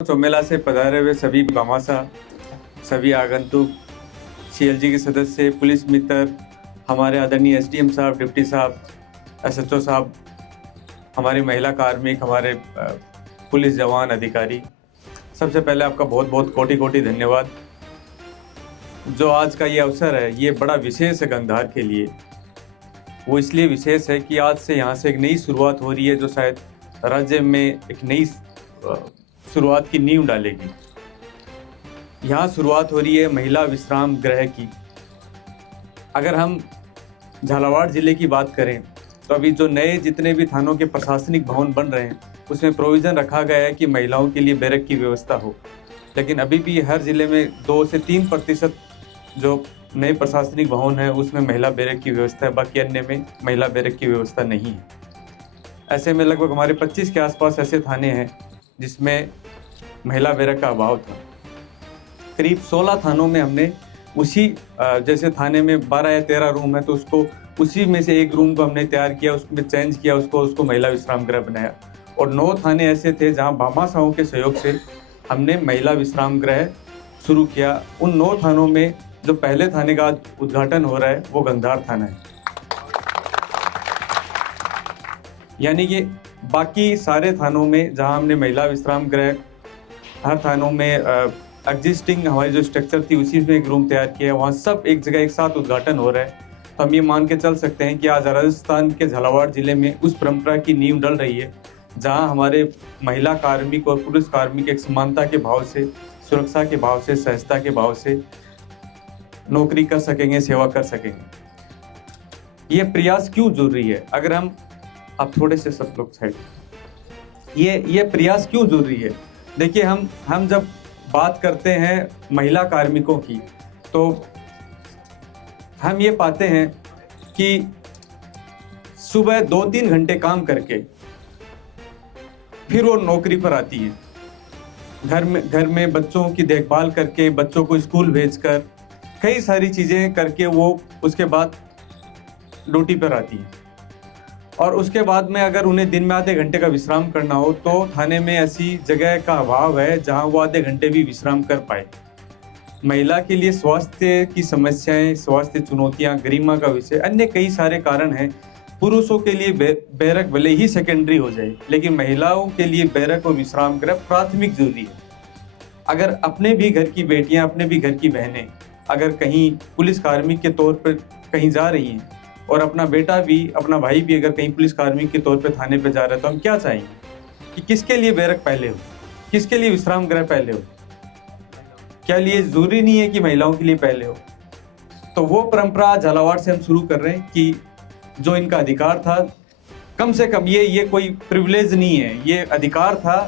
चौमेला से पधारे हुए सभी भामाशाह, सभी आगंतुक, सीएलजी के सदस्य, पुलिस मित्र, हमारे आदरणीय एसडीएम साहब, डिप्टी साहब, एसएचओ साहब, हमारी महिला कार्मिक, हमारे पुलिस जवान, अधिकारी, सबसे पहले आपका बहुत बहुत कोटि कोटि धन्यवाद। जो आज का ये अवसर है ये बड़ा विशेष है गंगधार के लिए। वो इसलिए विशेष है कि आज से यहाँ से एक नई शुरुआत हो रही है जो शायद राज्य में एक नई शुरुआत की नींव डालेगी। यहाँ शुरुआत हो रही है महिला विश्राम गृह की। अगर हम झालावाड़ ज़िले की बात करें तो अभी जो नए जितने भी थानों के प्रशासनिक भवन बन रहे हैं उसमें प्रोविज़न रखा गया है कि महिलाओं के लिए बैरक की व्यवस्था हो, लेकिन अभी भी हर ज़िले में 2 से 3% जो नए प्रशासनिक भवन है उसमें महिला बैरक की व्यवस्था है, बाकी अन्य में महिला बैरक की व्यवस्था नहीं है। ऐसे में लगभग हमारे 25 के आसपास ऐसे थाने हैं जिसमें महिला बैरक का अभाव था। करीब 16 थानों में हमने उसी जैसे थाने में 12 या 13 रूम है तो उसको उसी में से एक रूम को हमने तैयार किया, उसमें चेंज किया, उसको महिला विश्राम गृह बनाया। और 9 थाने ऐसे थे जहां भामाशाहों के सहयोग से हमने महिला विश्राम गृह शुरू किया। उन 9 थानों में जो पहले थाने का उद्घाटन हो रहा है वो गंगधार थाना है। यानी कि बाकी सारे थानों में जहां हमने महिला विश्राम गृह, हर थानों में एग्जिस्टिंग हमारी जो स्ट्रक्चर थी उसी में एक रूम तैयार किया, वहाँ सब एक जगह एक साथ उद्घाटन हो रहा है। तो हम ये मान के चल सकते हैं कि आज राजस्थान के झालावाड़ ज़िले में उस परंपरा की नींव डल रही है जहाँ हमारे महिला कार्मिक और पुरुष कार्मिक एक समानता के भाव से, सुरक्षा के भाव से, सहजता के भाव से नौकरी कर सकेंगे, सेवा कर सकेंगे। ये प्रयास क्यों जरूरी है? अगर हम आप थोड़े से सब लोग साइड, ये प्रयास क्यों जरूरी है? देखिए, हम जब बात करते हैं महिला कार्मिकों की तो हम ये पाते हैं कि सुबह 2-3 घंटे काम करके फिर वो नौकरी पर आती है। घर में बच्चों की देखभाल करके, बच्चों को स्कूल भेजकर, कई सारी चीज़ें करके वो उसके बाद ड्यूटी पर आती है। और उसके बाद में अगर उन्हें दिन में आधे घंटे का विश्राम करना हो तो थाने में ऐसी जगह का अभाव है जहां वो आधे घंटे भी विश्राम कर पाए। महिला के लिए स्वास्थ्य की समस्याएं, स्वास्थ्य चुनौतियां, गरिमा का विषय, अन्य कई सारे कारण हैं। पुरुषों के लिए बैरक भले ही सेकेंडरी हो जाए, लेकिन महिलाओं के लिए बैरक और विश्राम गृह प्राथमिक जरूरी है। अगर अपने भी घर की बेटियां, अपने भी घर की बहनें अगर कहीं पुलिस कार्मिक के तौर पर कहीं जा रही हैं और अपना बेटा भी, अपना भाई भी अगर कहीं पुलिस कार्मिक के तौर पे थाने पे जा रहा है तो हम क्या चाहेंगे कि किसके लिए बैरक पहले हो, किसके लिए विश्राम गृह पहले हो? क्या लिए जरूरी नहीं है कि महिलाओं के लिए पहले हो? तो वो परंपरा झालावाड़ से हम शुरू कर रहे हैं कि जो इनका अधिकार था, कम से कम ये कोई प्रिविलेज नहीं है, ये अधिकार था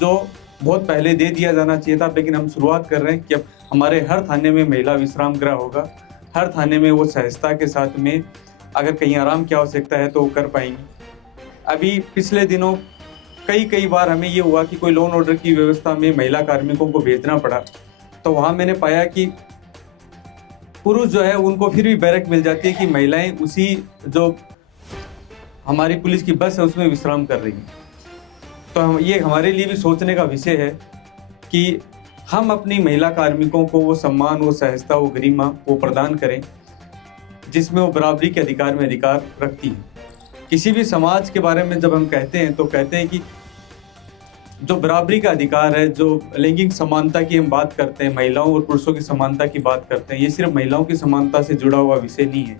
जो बहुत पहले दे दिया जाना चाहिए था। लेकिन हम शुरुआत कर रहे हैं कि अब हमारे हर थाने में महिला विश्राम गृह होगा। हर थाने में वो सहजता के साथ में अगर कहीं आराम की आवश्यकता है तो वो कर पाएंगी। अभी पिछले दिनों कई बार हमें ये हुआ कि कोई लोन ऑर्डर की व्यवस्था में महिला कार्मिकों को भेजना पड़ा, तो वहाँ मैंने पाया कि पुरुष जो है उनको फिर भी बैरक मिल जाती है कि महिलाएं उसी जो हमारी पुलिस की बस है उसमें विश्राम कर रही हैं। तो ये हमारे लिए भी सोचने का विषय है कि हम अपनी महिला कार्मिकों को वो सम्मान, वो सहजता, वो गरिमा वो प्रदान करें जिसमें वो बराबरी के अधिकार में अधिकार रखती है। किसी भी समाज के बारे में जब हम कहते हैं तो कहते हैं कि जो बराबरी का अधिकार है, जो लैंगिक समानता की हम बात करते हैं, महिलाओं और पुरुषों की समानता की बात करते हैं, ये सिर्फ महिलाओं की समानता से जुड़ा हुआ विषय नहीं है,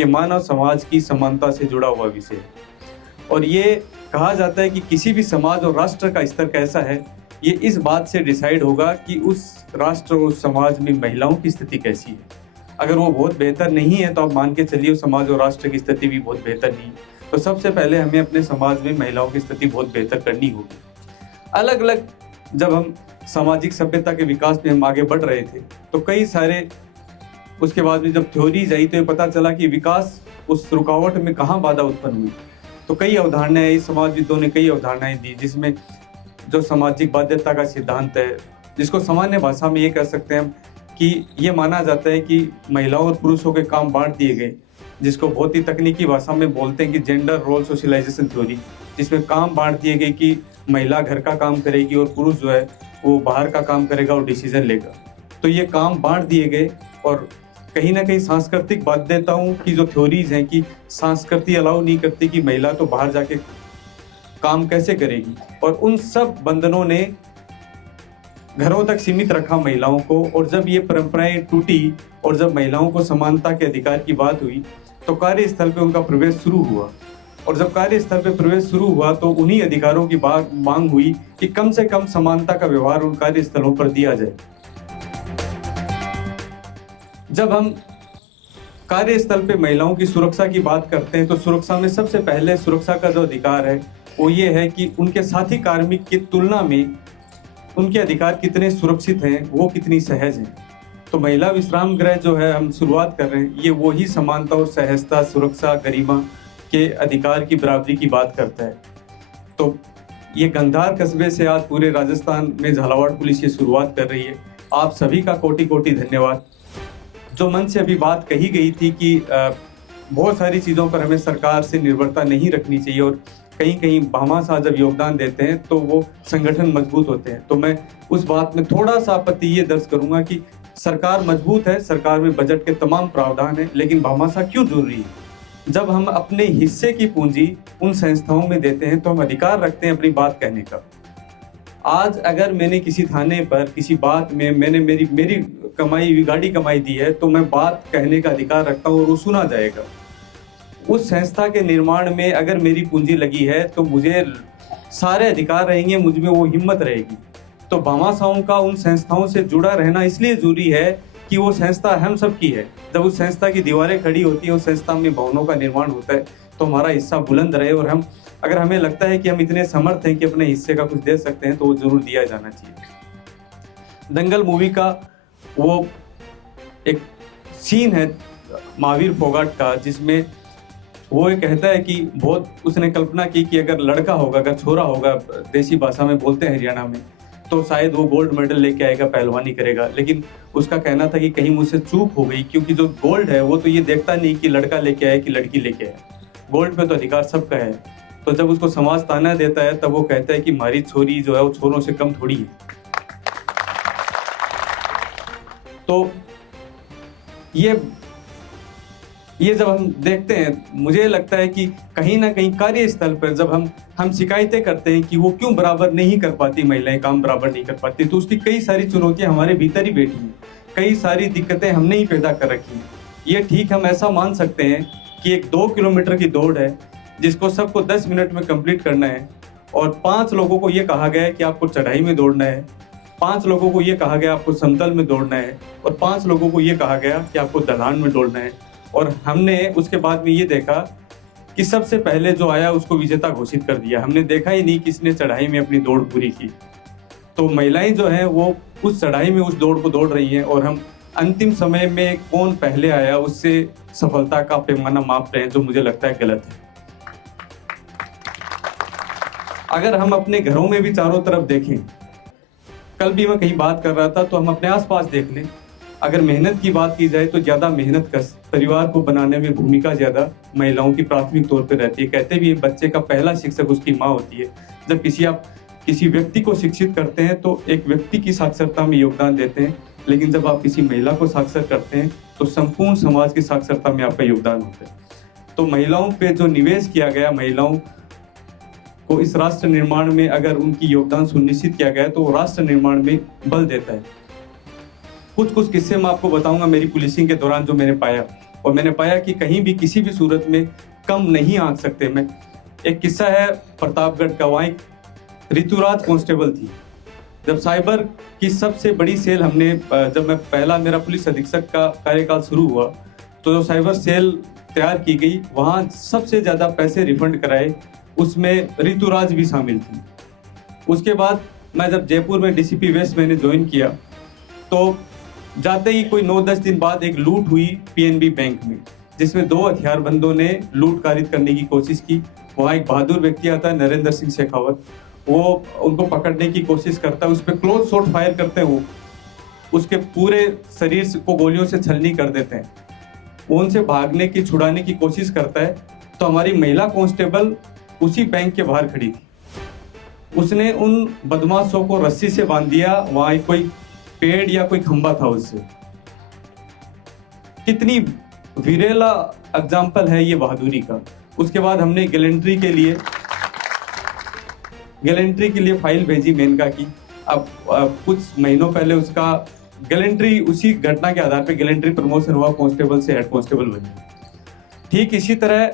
ये मानव समाज की समानता से जुड़ा हुआ विषय है। और ये कहा जाता है कि किसी भी समाज और राष्ट्र का स्तर कैसा है ये इस बात से डिसाइड होगा कि उस राष्ट्र और समाज में महिलाओं की स्थिति कैसी है। अगर वो बहुत बेहतर नहीं है तो आप मान के चलिए समाज और राष्ट्र की स्थिति भी बहुत बेहतर नहीं है। तो सबसे पहले हमें अपने समाज में महिलाओं की स्थिति बहुत बेहतर करनी होगी। अलग अलग जब हम सामाजिक सभ्यता के विकास में हम आगे बढ़ रहे थे तो कई सारे उसके बाद में जब थ्योरीज आई तो ये पता चला कि विकास उस रुकावट में कहाँ बाधा उत्पन्न हुई। तो कई अवधारणाएं, समाजविदों ने कई अवधारणाएं दी जिसमें जो सामाजिक बाध्यता का सिद्धांत है, जिसको सामान्य भाषा में ये कह सकते हैं हम कि ये माना जाता है कि महिलाओं और पुरुषों के काम बांट दिए गए, जिसको बहुत ही तकनीकी भाषा में बोलते हैं कि जेंडर रोल सोशलाइजेशन थ्योरी, जिसमें काम बांट दिए गए कि महिला घर का काम करेगी और पुरुष जो है वो बाहर का काम करेगा और डिसीजन लेगा। तो ये काम बांट दिए गए और कहीं ना कहीं सांस्कृतिक बाध्यताओं की जो थ्योरीज हैं कि संस्कृति अलाउ नहीं करती कि महिला तो बाहर जाके काम कैसे करेगी, और उन सब बंधनों ने घरों तक सीमित रखा महिलाओं को। और जब ये परंपराएं टूटी और जब महिलाओं को समानता के अधिकार की बात हुई तो कार्यस्थल पे उनका प्रवेश शुरू हुआ। और जब कार्यस्थल पे प्रवेश शुरू हुआ तो उन्हीं अधिकारों की मांग हुई कि कम से कम समानता का व्यवहार उन कार्यस्थलों पर दिया जाए। जब हम कार्यस्थल पे महिलाओं की सुरक्षा की बात करते हैं तो सुरक्षा में सबसे पहले सुरक्षा का जो अधिकार है वो ये है कि उनके साथी कार्मिक की तुलना में उनके अधिकार कितने सुरक्षित हैं, वो कितनी सहज हैं। तो महिला विश्राम गृह जो है हम शुरुआत कर रहे हैं, ये वही समानता और सहजता, सुरक्षा, गरिमा के अधिकार की बराबरी की बात करता है। तो ये गंधार कस्बे से आज पूरे राजस्थान में झालावाड़ पुलिस ये शुरुआत कर रही है। आप सभी का कोटि कोटि धन्यवाद। जो मन से अभी बात कही गई थी कि बहुत सारी चीज़ों पर हमें सरकार से निर्भरता नहीं रखनी चाहिए और कहीं कहीं भामाशाह जब योगदान देते हैं तो वो संगठन मजबूत होते हैं, तो मैं उस बात में थोड़ा सा आपत्ति ये दर्ज करूंगा कि सरकार मजबूत है, सरकार में बजट के तमाम प्रावधान है, लेकिन भामाशाह क्यों जरूरी है? जब हम अपने हिस्से की पूंजी उन संस्थाओं में देते हैं तो हम अधिकार रखते हैं अपनी बात कहने का। आज अगर मैंने किसी थाने पर किसी बात में मैंने मेरी कमाई हुई गाड़ी कमाई दी है तो मैं बात कहने का अधिकार रखता हूँ और वो सुना जाएगा। उस संस्था के निर्माण में अगर मेरी पूंजी लगी है तो मुझे सारे अधिकार रहेंगे, मुझ में वो हिम्मत रहेगी। तो भामाशाहों का उन संस्थाओं से जुड़ा रहना इसलिए जरूरी है कि वो संस्था हम सब की है। जब उस संस्था की दीवारें खड़ी होती हैं, उस संस्था में भवनों का निर्माण होता है, तो हमारा हिस्सा बुलंद रहे और हम अगर हमें लगता है कि हम इतने समर्थ हैं कि अपने हिस्से का कुछ दे सकते हैं तो वो जरूर दिया जाना चाहिए। दंगल मूवी का वो एक सीन है महावीर फोगाट का जिसमें वो ये कहता है कि बहुत उसने कल्पना की कि अगर लड़का होगा, अगर छोरा होगा, देसी भाषा में बोलते हैं हरियाणा में, तो शायद वो गोल्ड मेडल लेके आएगा, पहलवानी करेगा। लेकिन उसका कहना था कि कहीं मुझसे चूक हो गई, क्योंकि जो गोल्ड है वो तो ये देखता नहीं कि लड़का लेके आया कि लड़की लेके आया, गोल्ड पे तो अधिकार सबका है। तो जब उसको समाज ताना देता है तब वो कहता है कि हमारी छोरी जो है वो छोरों से कम थोड़ी है। तो ये जब हम देखते हैं, मुझे लगता है कि कहीं ना कहीं कार्यस्थल पर जब हम शिकायतें करते हैं कि वो क्यों बराबर नहीं कर पाती, महिलाएं काम बराबर नहीं कर पाती, तो उसकी कई सारी चुनौतियां हमारे भीतर ही बैठी हैं, कई सारी दिक्कतें हमने ही पैदा कर रखी हैं। ये ठीक हम ऐसा मान सकते हैं कि एक 2 किलोमीटर की दौड़ है जिसको सबको 10 मिनट में कंप्लीट करना है और 5 लोगों को ये कहा गया है कि आपको चढ़ाई में दौड़ना है, 5 लोगों को ये कहा गया आपको समतल में दौड़ना है और 5 लोगों को ये कहा गया कि आपको ढलान में दौड़ना है। और हमने उसके बाद में ये देखा कि सबसे पहले जो आया उसको विजेता घोषित कर दिया। हमने देखा ही नहीं किसने चढ़ाई में अपनी दौड़ पूरी की। तो महिलाएं जो हैं वो उस चढ़ाई में उस दौड़ को दौड़ रही हैं और हम अंतिम समय में कौन पहले आया उससे सफलता का पैमाना माप रहे हैं, जो मुझे लगता है गलत है। अगर हम अपने घरों में भी चारों तरफ देखें, कल भी मैं कहीं बात कर रहा था, तो हम अपने आसपास देख लें। अगर मेहनत की बात की जाए तो ज़्यादा मेहनत कश परिवार को बनाने में भूमिका ज़्यादा महिलाओं की प्राथमिक तौर पर रहती है। कहते भी बच्चे का पहला शिक्षक उसकी माँ होती है। जब आप किसी व्यक्ति को शिक्षित करते हैं तो एक व्यक्ति की साक्षरता में योगदान देते हैं, लेकिन जब आप किसी महिला को साक्षर करते हैं तो संपूर्ण समाज की साक्षरता में आपका योगदान होता है। तो महिलाओं पे जो निवेश किया गया, महिलाओं को इस राष्ट्र निर्माण में अगर उनकी योगदान सुनिश्चित किया गया तो वो राष्ट्र निर्माण में बल देता है। कुछ किस्से मैं आपको बताऊंगा मेरी पुलिसिंग के दौरान जो मैंने पाया, और मैंने पाया कि कहीं भी किसी भी सूरत में कम नहीं आंक सकते। मैं एक किस्सा है प्रतापगढ़ का, वहाँ एक ऋतुराज कांस्टेबल थी। जब साइबर की सबसे बड़ी सेल हमने जब मैं पहला मेरा पुलिस अधीक्षक का कार्यकाल शुरू हुआ तो जो साइबर सेल तैयार की गई वहाँ सबसे ज़्यादा पैसे रिफंड कराए, उसमें ऋतुराज भी शामिल थी। उसके बाद मैं जब जयपुर में डीसीपी वेस्ट मैंने ज्वाइन किया तो जाते ही कोई 9-10 दिन बाद एक लूट हुई पीएनबी बैंक में, जिसमें 2 हथियारबंदों ने लूट कारित करने की कोशिश की। वहाँ एक बहादुर व्यक्ति आता है नरेंद्र सिंह शेखावत, वो उनको पकड़ने की कोशिश करता है, उस पर क्लोज शॉट फायर करते हैं, वो उसके पूरे शरीर को गोलियों से छलनी कर देते हैं। वो उनसे भागने की छुड़ाने की कोशिश करता है तो हमारी महिला कांस्टेबल उसी बैंक के बाहर खड़ी थी। उसने उन बदमाशों को रस्सी से बांध दिया, वहां कोई पेड़ या कोई खंबा था उससे। कितनी विरेला एग्जाम्पल है ये बहादुरी का। उसके बाद हमने गैलेंट्री के लिए फाइल भेजी मेनका की। अब कुछ महीनों पहले उसका गैलेंट्री, उसी घटना के आधार पे गैलेंट्री प्रमोशन हुआ, कांस्टेबल से हेड कांस्टेबल बनी। ठीक इसी तरह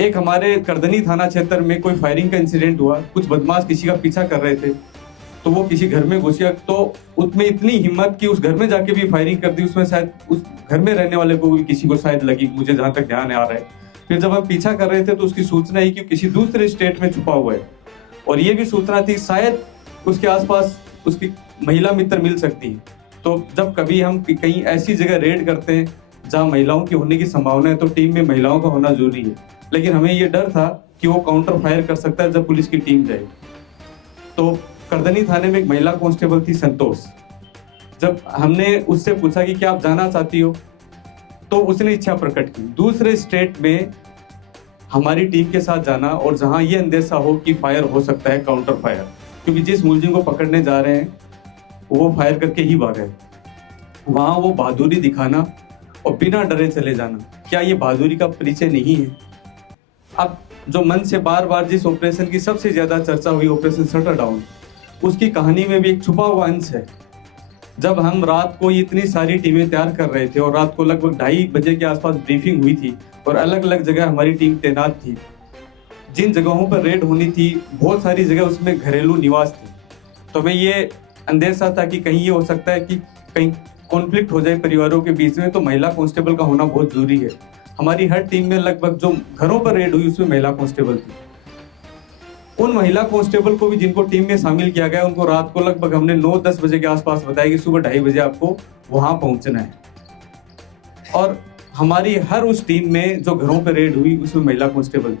एक हमारे करदनी थाना क्षेत्र में कोई फायरिंग का इंसिडेंट हुआ। कुछ बदमाश किसी का पीछा कर रहे थे, तो वो किसी घर में घुस गया, तो उसमें इतनी हिम्मत कि उस घर में जाके भी फायरिंग कर दी। उसमें शायद उस घर में रहने वाले को भी किसी को शायद लगी, मुझे जहां तक ध्यान आ रहा है। फिर जब हम पीछा कर रहे थे तो उसकी सूचना ही कि किसी दूसरे स्टेट में छुपा हुआ है, और ये भी सूचना थी शायद उसके आसपास उसकी महिला मित्र मिल सकती है। तो जब कभी हम कहीं ऐसी जगह रेड करते हैं जहां महिलाओं की होने की संभावना है, तो टीम में महिलाओं का होना जरूरी है। लेकिन हमें ये डर था कि वो काउंटर फायर कर सकता है जब पुलिस की टीम जाए। तो करदनी थाने में एक महिला कांस्टेबल थी संतोष। जब हमने उससे पूछा कि क्या आप जाना चाहती हो, तो उसने इच्छा प्रकट की दूसरे स्टेट में हमारी टीम के साथ जाना, और जहां ये अंदेशा हो कि फायर हो सकता है, काउंटर फायर, क्योंकि जिस मुलजिम को पकड़ने जा रहे हैं वो फायर करके ही भागे। वहां वो बहादुरी दिखाना और बिना डरे चले जाना, क्या ये बहादुरी का परिचय नहीं है? अब जो मन से बार बार जिस ऑपरेशन की सबसे ज्यादा चर्चा हुई, ऑपरेशन शटर डाउन, उसकी कहानी में भी एक छुपा हुआ अंश है। जब हम रात को इतनी सारी टीमें तैयार कर रहे थे, और रात को लगभग 2:30 बजे के आसपास ब्रीफिंग हुई थी, और अलग अलग जगह हमारी टीम तैनात थी। जिन जगहों पर रेड होनी थी, बहुत सारी जगह उसमें घरेलू निवास थे। तो हमें ये अंदेशा था कि कहीं ये हो सकता है कि कहीं कॉन्फ्लिक्ट हो जाए परिवारों के बीच में, तो महिला कांस्टेबल का होना बहुत जरूरी है। हमारी हर टीम में लगभग जो घरों पर रेड हुई उसमें महिला कांस्टेबल थी। उन महिला कांस्टेबल को भी जिनको टीम में शामिल किया गया, उनको रात को लगभग हमने 9-10 बजे के आसपास बताया कि सुबह 2:30 बजे आपको वहां पहुंचना है। और हमारी हर उस टीम में जो घरों पर रेड हुई उसमें महिला कांस्टेबल थी।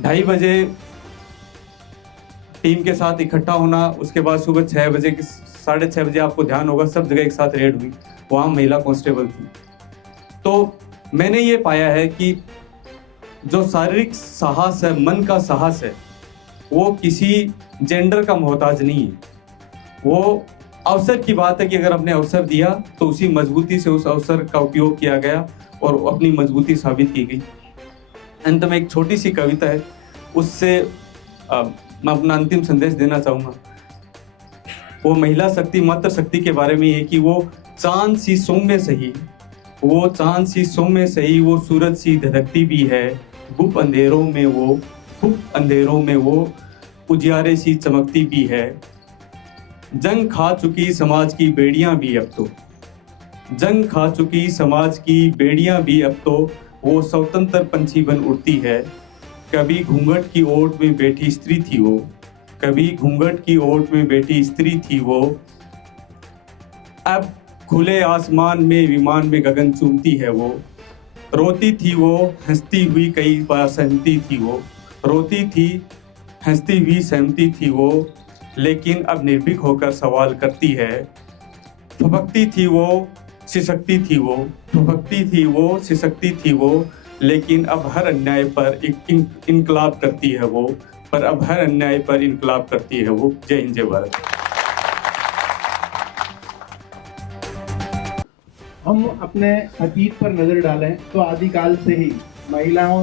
2:30 बजे टीम के साथ इकट्ठा होना, उसके बाद सुबह 6 बजे 6:30 बजे आपको ध्यान होगा सब जगह एक साथ रेड हुई, वहां महिला कांस्टेबल थी। तो मैंने ये पाया है कि जो शारीरिक साहस है, मन का साहस है, वो किसी जेंडर का मोहताज नहीं है। वो अवसर की बात है कि अगर आपने अवसर दिया तो उसी मजबूती से उस अवसर का उपयोग किया गया और अपनी मजबूती साबित की गई। अंत में एक छोटी सी कविता है, उससे मैं अपना अंतिम संदेश देना चाहूंगा। वो महिला शक्ति, मातृ शक्ति के बारे में है कि वो चांद सी सौम्य सही, वो चांद सी सौम्य सही, वो सूरज सी धधकती भी है, गुप अंधेरों में वो उजियारे सी चमकती भी है। जंग खा चुकी समाज की बेड़ियां भी अब तो, जंग खा चुकी समाज की बेड़ियां भी अब तो, वो स्वतंत्र पंछी बन उड़ती है। कभी घूंघट की ओट में बैठी स्त्री थी वो, कभी घूंघट की ओट में बैठी स्त्री थी वो, अब खुले आसमान में विमान में गगन चूमती है वो। रोती थी वो हंसती हुई कई बार सहमती थी वो, रोती थी हंसती हुई सहमती थी वो, लेकिन अब निर्भीक होकर सवाल करती है। फपकती थी वो सिसकती थी वो, फपकती थी वो सिसकती थी वो, लेकिन अब हर अन्याय पर इनकलाब करती है वो, पर अब हर अन्याय पर इनकलाब करती है वो। जय हिंद, जय भारत। हम अपने अतीत पर नजर डालें तो आदिकाल से ही महिलाओं